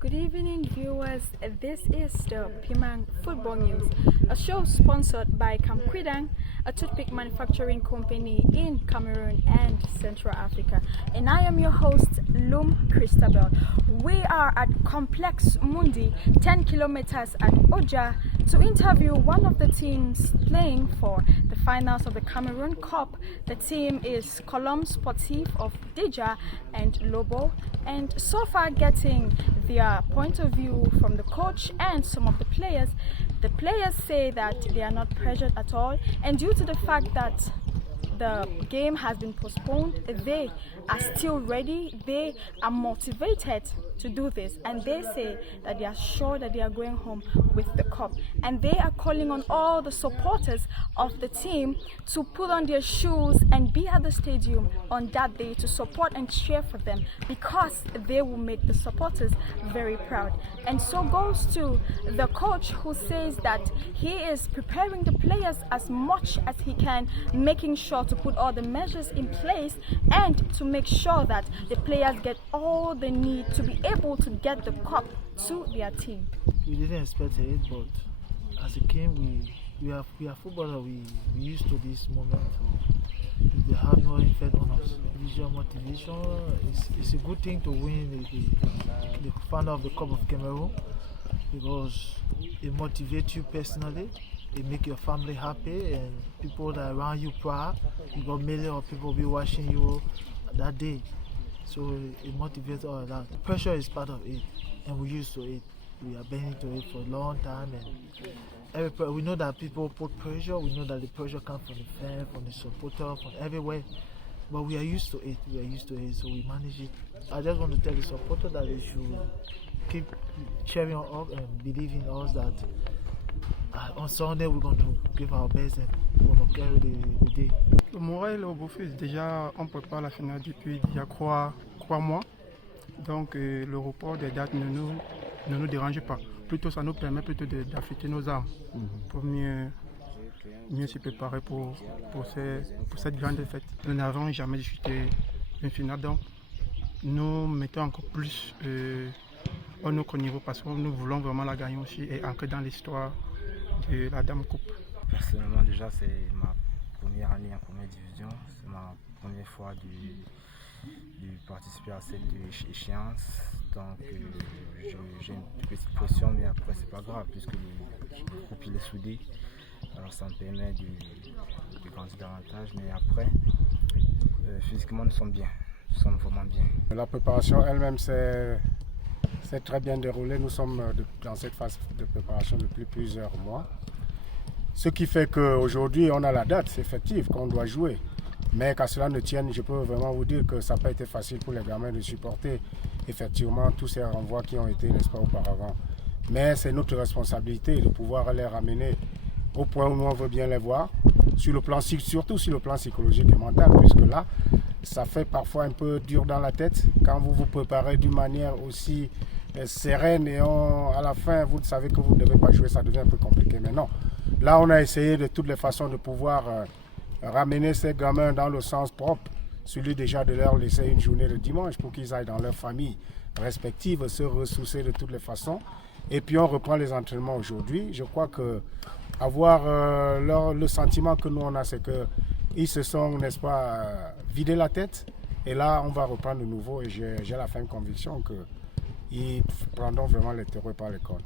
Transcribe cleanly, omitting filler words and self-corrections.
Good evening, viewers. This is the Pimang Football News, a show sponsored by Kamkwidang, a toothpick manufacturing company in Cameroon and Central Africa. And I am your host, Lum Christabel. We are at Complex Mundi, 10 kilometers at Oja, to interview one of the teams playing for the finals of the Cameroon Cup. The team is Colombe Sportif of Dija and Lobo, and so far getting their point of view from the coach and some of the players. The players say that they are not pressured at all, and due to the fact that the game has been postponed, they are still ready, they are motivated to do this, and they say that they are sure that they are going home with the cup, and they are calling on all the supporters of the team to put on their shoes and be at the stadium on that day to support and cheer for them, because they will make the supporters very proud. And so goes to the coach, who says that he is preparing the players as much as he can, making sure to put all the measures in place and to make sure that the players get all they need to be able to get the cup to their team. We didn't expect it, but as it came, we are footballers. We used to this moment. So they have no effect on us. Visual motivation. It's a good thing to win the final of the Cup of Cameroon, because it motivates you personally. It makes your family happy, and people that are around you proud. You got millions of people be watching you that day. So it motivates all of that. Pressure is part of it, and we used to it. We are bending to it for a long time, and we know that people put pressure. We know that the pressure comes from the fans, from the supporter, from everywhere. But we are used to it. We are used to it, so we manage it. I just want to tell the supporter that they should keep cheering us up and believe in us, that on Sunday we're going to give our best and we're going to carry the day. Le moral au Beaufils, déjà on prépare la finale depuis il y a 3 mois, donc le report des dates ne nous dérange pas. Plutôt ça nous permet plutôt d'affûter nos armes pour mieux se préparer pour cette grande fête. Nous n'avons jamais discuté une finale, donc nous mettons encore plus à notre niveau, parce que nous voulons vraiment la gagner aussi et entrer dans l'histoire de la Dame Coupe. Personnellement, déjà c'est ma première année en première division, c'est ma première fois de participer à cette échéance, donc j'ai une petite pression, mais après c'est pas grave puisque le groupe il est soudé, alors ça me permet de grandir davantage, mais après physiquement nous sommes bien, nous sommes vraiment bien. La préparation elle-même c'est très bien déroulé. Nous sommes dans cette phase de préparation depuis plusieurs mois. Ce qui fait qu'aujourd'hui, on a la date effective qu'on doit jouer. Mais qu'à cela ne tienne, je peux vraiment vous dire que ça n'a pas été facile pour les gamins de supporter effectivement tous ces renvois qui ont été, n'est-ce pas, auparavant. Mais c'est notre responsabilité de pouvoir les ramener au point où nous on veut bien les voir, surtout sur le plan psychologique et mental, puisque là, ça fait parfois un peu dur dans la tête quand vous vous préparez d'une manière aussi sereine et à la fin vous savez que vous ne devez pas jouer, ça devient un peu compliqué. Mais non, là on a essayé de toutes les façons de pouvoir ramener ces gamins dans le sens propre, celui déjà de leur laisser une journée de dimanche pour qu'ils aillent dans leur famille respective, se ressourcer de toutes les façons. Et puis on reprend les entraînements aujourd'hui. Je crois que avoir le sentiment que nous on a, c'est qu'ils se sont, n'est-ce pas, vidé la tête. Et là, on va reprendre de nouveau, et j'ai la ferme conviction qu'ils prendront vraiment les terreaux par les cornes.